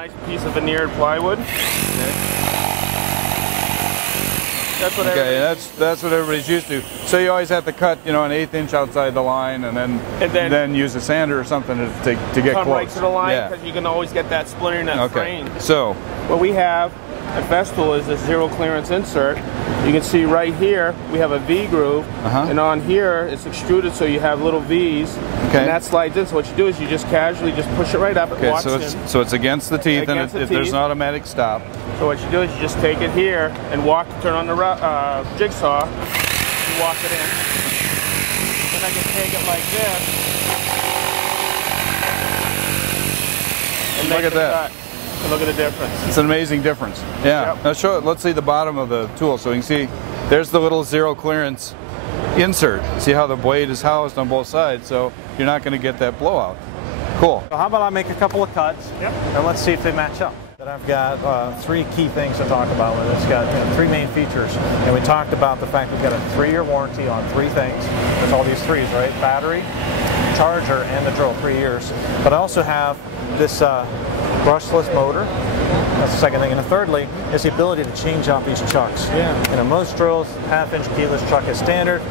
nice piece of veneered plywood. That's what that's what everybody's used to. So you always have to cut, you know, an 1/8 inch outside the line, and then use a sander or something to get come close. right to the line, because you can always get that splintering that frame. So what we have at Festool is this zero clearance insert. You can see right here we have a V groove, and on here it's extruded so you have little V's, and that slides in. So what you do is you just casually just push it right up. It walks in. So it's against the teeth, there's an automatic stop. So what you do is you just take it here and turn on the jigsaw, and walk it in. Then I can take it like this. And look at that. And look at the difference. It's an amazing difference. Yeah. Now show it. Let's see the bottom of the tool so you can see. There's the little zero clearance insert. See how the blade is housed on both sides, so you're not going to get that blowout. Cool. So how about I make a couple of cuts, and let's see if they match up. Then I've got 3 key things to talk about with it. It's got 3 main features, and we talked about the fact we've got a 3-year warranty on 3 things. There's all these 3s, right? Battery, charger, and the drill, 3 years. But I also have this brushless motor. That's the second thing. And thirdly is the ability to change out these chucks. You know, most drills, 1/2 inch keyless chuck is standard.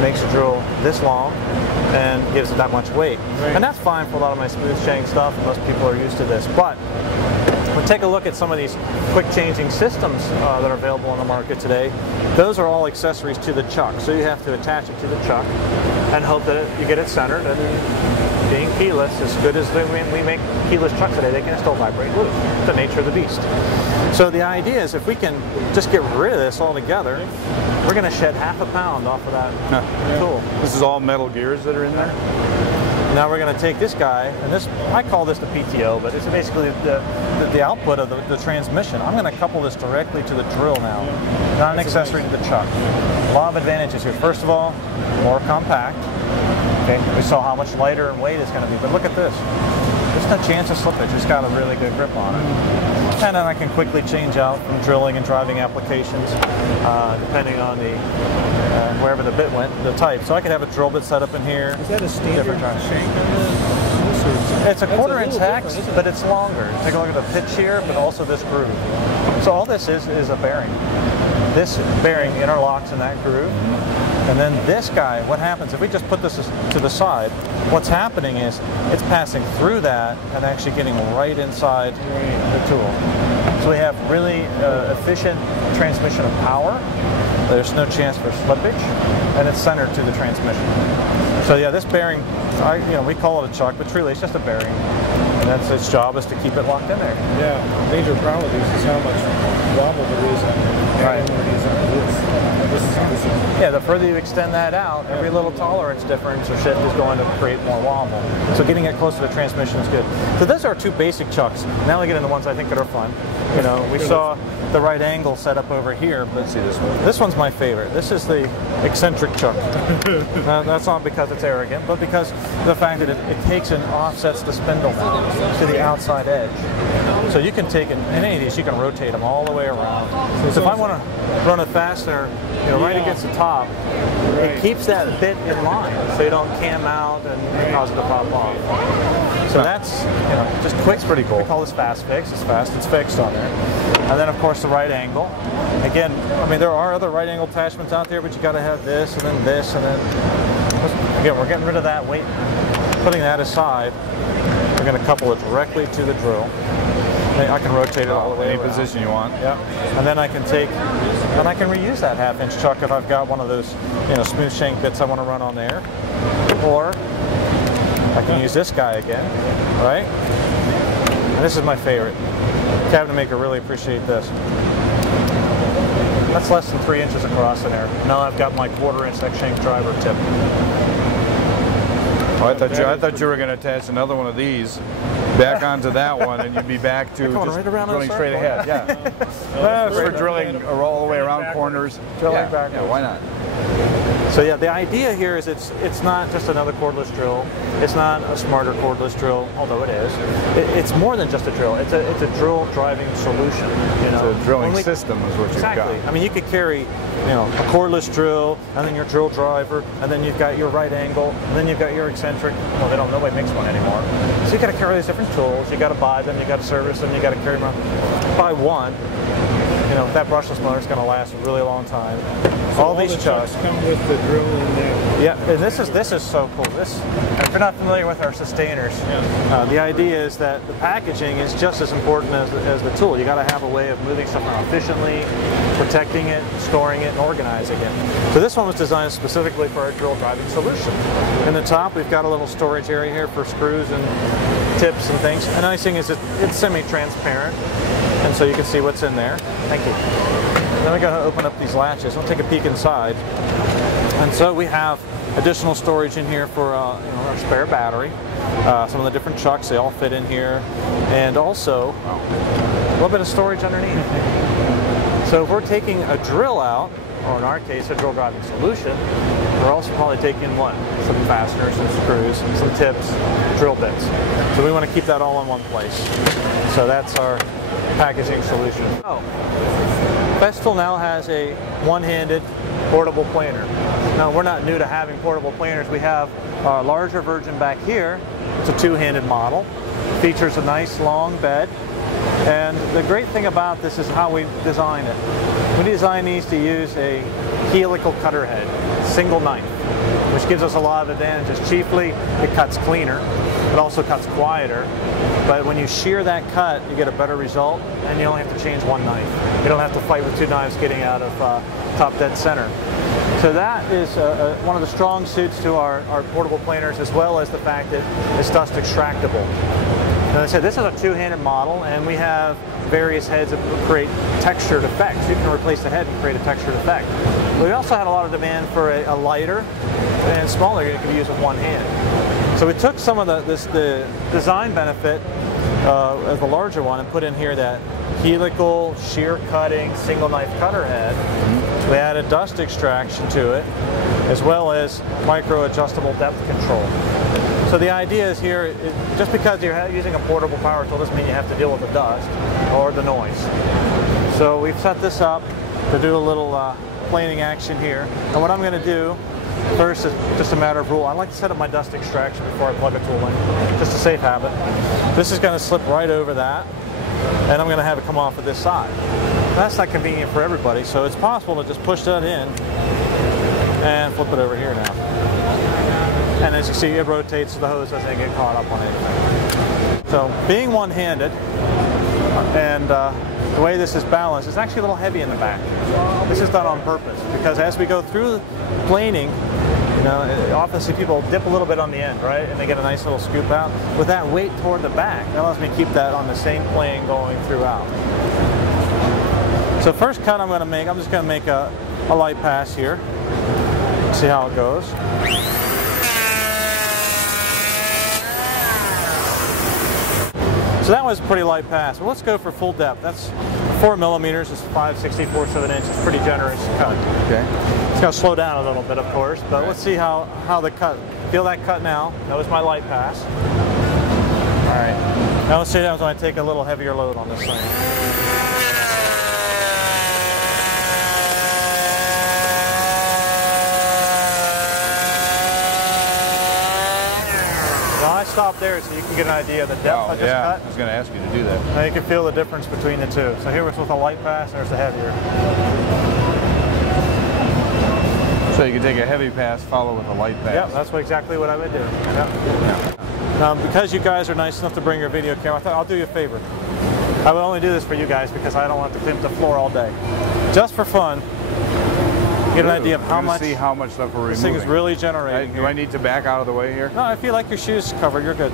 Makes a drill this long and gives it that much weight. And that's fine for a lot of my smooth shank stuff. Most people are used to this. But we'll take a look at some of these quick changing systems that are available on the market today. Those are all accessories to the chuck. So you have to attach it to the chuck and hope that you get it centered. And being keyless, as good as we make keyless trucks today, they can still vibrate loose. It's the nature of the beast. So the idea is if we can just get rid of this altogether, we're going to shed 1/2 pound off of that tool. This is all metal gears that are in there? Now we're going to take this guy, and this, I call this the PTO, but it's basically the output of the transmission. I'm going to couple this directly to the drill now, not an accessory to the chuck. A lot of advantages here. First of all, more compact. Okay, we saw how much lighter in weight it's going to be, but look at this. There's no chance of slippage. It's got a really good grip on it. And then I can quickly change out from drilling and driving applications, depending on the wherever the bit went, the type. So I could have a drill bit set up in here. Is that a standard shank on this? It's a 1/4 inch hex, but it's longer. Take a look at the pitch here, but also this groove. So all this is a bearing. This bearing interlocks in that groove. And then this guy, what happens if we just put this to the side, what's happening is it's passing through that and actually getting right inside the tool. So we have really efficient transmission of power. There's no chance for slippage, and it's centered to the transmission. So yeah, this bearing, we call it a chuck, but truly it's just a bearing. And that's its job, is to keep it locked in there. Yeah, the major problem with these is how much wobble there is on Yeah, the further you extend that out, every little tolerance difference or shift is going to create more wobble. So getting it close to the transmission is good. So those are 2 basic chucks. Now we get into ones I think that are fun. You know, we saw the right angle set up over here, but see this one. This one's my favorite. This is the eccentric chuck. That's not because it's arrogant, but because of the fact that it takes and offsets the spindle to the outside edge. So you can take it, in any of these, you can rotate them all the way around. So if I want to run a fastener, right against the top, it keeps that bit in line, so you don't cam out and cause it to pop off. So that's, just quick. It's pretty cool. We call this fast fix. It's fast, it's fixed on there. And then of course the right angle. Again, there are other right angle attachments out there, but you got to have this and then this and then. Again, we're getting rid of that weight, putting that aside. We're going to couple it directly to the drill. I can rotate it all the way any around. position you want. Yeah, and then I can reuse that 1/2 inch chuck if I've got one of those, smooth shank bits I want to run on there, or I can use this guy again, right? And this is my favorite. Cabinet maker really appreciate this. That's less than 3 inches across in there. Now I've got my 1/4 inch X shank driver tip. Oh, I thought you were going to attach another one of these back onto that one, and you'd be back to just drilling straight ahead. Yeah, for drilling all the way around corners. Drilling back. Yeah, why not? So yeah, the idea here is it's not just another cordless drill. It's not a smarter cordless drill, although it is. It's more than just a drill. It's a drill driving solution. You know, it's a drilling system is what you've got. Exactly. I mean, you could carry, you know, a cordless drill, and then your drill driver, and then you've got your right angle, and then you've got your eccentric. Well, nobody makes one anymore. So you got to carry these different tools. You got to buy them. You got to service them. You got to carry them around. Buy one. You know, that brushless motor is going to last a really long time. So all these chucks come with the drill in there. Yeah, and this is so cool. If you're not familiar with our sustainers, the idea is that the packaging is just as important as the tool. You got to have a way of moving stuff around efficiently, protecting it, storing it, and organizing it. So this one was designed specifically for our drill driving solution. In the top, we've got a little storage area here for screws and tips and things. And the nice thing is it's semi-transparent, and so you can see what's in there. Thank you. Then we got to open up these latches. We'll take a peek inside. And so we have additional storage in here for our spare battery. Some of the different chucks, they all fit in here. And also a little bit of storage underneath. So if we're taking a drill out, or in our case a drill driving solution, we're also probably taking what? Some fasteners, some screws, some tips, drill bits. So we want to keep that all in one place. So that's our packaging solution. Festool now has a one-handed portable planer. Now, we're not new to having portable planers. We have our larger version back here. It's a two-handed model. Features a nice long bed. And the great thing about this is how we design it. We design these to use a helical cutter head, single knife, which gives us a lot of advantages. Chiefly, it cuts cleaner. It also cuts quieter. But when you shear that cut, you get a better result, and you only have to change one knife. You don't have to fight with two knives getting out of top dead center. So that is one of the strong suits to our portable planers, as well as the fact that it's dust extractable. As I said, this is a two-handed model, and we have various heads that create textured effects. You can replace the head and create a textured effect. But we also had a lot of demand for a lighter and smaller you could use with one hand. So we took some of the design benefit of the larger one and put in here that helical, shear cutting, single knife cutter head. We added dust extraction to it, as well as micro adjustable depth control. So the idea is here, just because you're using a portable power tool doesn't mean you have to deal with the dust or the noise. So we've set this up to do a little planing action here. And what I'm going to do first is just a matter of rule. I like to set up my dust extraction before I plug a tool in, just a safe habit. This is going to slip right over that, and I'm going to have it come off of this side. That's not convenient for everybody, so it's possible to just push that in and flip it over here now. And as you see, it rotates so the hose doesn't get caught up on anything. So being one-handed, and the way this is balanced, it's actually a little heavy in the back. This is done on purpose, because as we go through planing, you know, often see people dip a little bit on the end, right? And they get a nice little scoop out. With that weight toward the back, that allows me to keep that on the same plane going throughout. So first cut I'm just going to make a light pass here. See how it goes. So that was a pretty light pass. Well, let's go for full depth. That's 4 millimeters. It's 5/64 of an inch. It's a pretty generous cut. Okay. It's going to slow down a little bit, of course, but let's see how the cut. Feel that cut now. That was my light pass. All right. Now let's see what happens when I take a little heavier load on this thing. Stop there so you can get an idea of the depth of this cut. I was going to ask you to do that. Now you can feel the difference between the two. So here was with a light pass, and there's the heavier. So you can take a heavy pass, follow with a light pass. Yeah, that's exactly what I would do. Yep. Now, because you guys are nice enough to bring your video camera, I thought I'll do you a favor. I would only do this for you guys because I don't want to clean up the floor all day. Just for fun. Get an idea of how much stuff we're removing. This thing is really generating. Do I need to back out of the way here? No, if you like your shoes covered, you're good.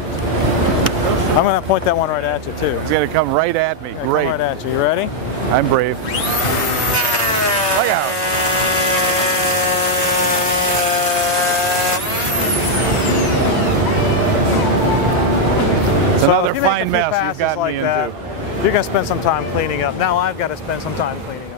I'm going to point that one right at you too. It's going to come right at me. Great. Come right at you. You ready? I'm brave. Look out. It's another fine mess you've got me into. You're going to spend some time cleaning up. Now I've got to spend some time cleaning up.